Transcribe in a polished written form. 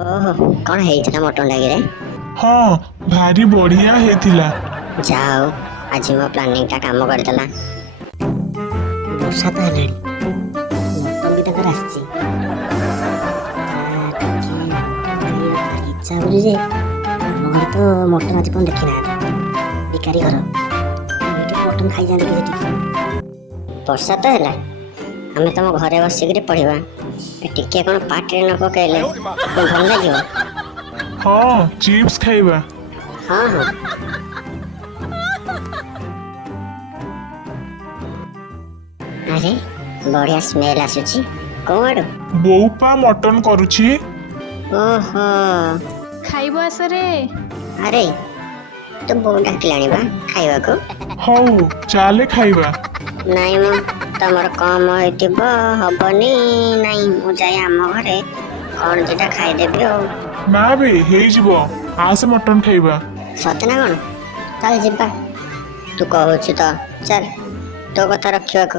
ଓହୋ କଣ ହେଇଥିଲା ମଟନ ଡାକିରେ? ହଁ ଭାରି ବଢିଆ ହେଇଥିଲା। ଯାହା ହଉ ଆଜି ମୋ ପ୍ଲାନିଂଟା କାମ କରିଦେଲା। ବର୍ଷା ତ ହେଲାଣି, ମଟନ ବି ତାଙ୍କର ଆସିଛି। ଭାରି ଇଚ୍ଛା ହଉଛି ଯେ ଆମ ଘରେ ତ ମଟନ ଆଜି ପର୍ଯ୍ୟନ୍ତ ଦେଖିନାହାନ୍ତି। ଭିକାରୀ ଘର ଟିକେ ମଟନ ଖାଇଯାଆନ୍ତି କି ସେଠି। ବର୍ଷା ତ ହେଲା, ଆମେ ତମ ଘରେ ବସିକିରି ପଢିବା। ଟିକେ କଣ ପାଟିରେ ନ ପକେଇଲେ ଭଲ ଲାଗିବ? ହଁ ଚିପ୍ସ ଖାଇବା। ହଁ ହଁ। ଆରେ ବଢିଆ ସ୍ମେଲ ଆସୁଛି, କୋଉଆଡୁ? ବୋଉ ପା ମଟନ କରୁଛି। ଓହୋ ଖାଇବ ଆସରେ। ଆରେ ତୋ ବୋଉ ଡାକିଲାଣି ବା ଖାଇବାକୁ। ହଉ ଚାଲେ ଖାଇବା। ନାଇଁ ମ ତମର କମ ହେଇଥିବ, ହବନି। ନାଇଁ ମୁଁ ଯାଇ ଆମ ଘରେ କଣ ଦିଟା ଖାଇଦେବି ଆଉ। ନା ବେ ହେଇଯିବ, ଆସେ ମଟନ ଖାଇବା। ସତେ ନା କଣ? ଚାଲ ଯିବା। ତୁ କହୁଛୁ ତ ଚାଲ, ତୋ କଥା ରଖିବାକୁ।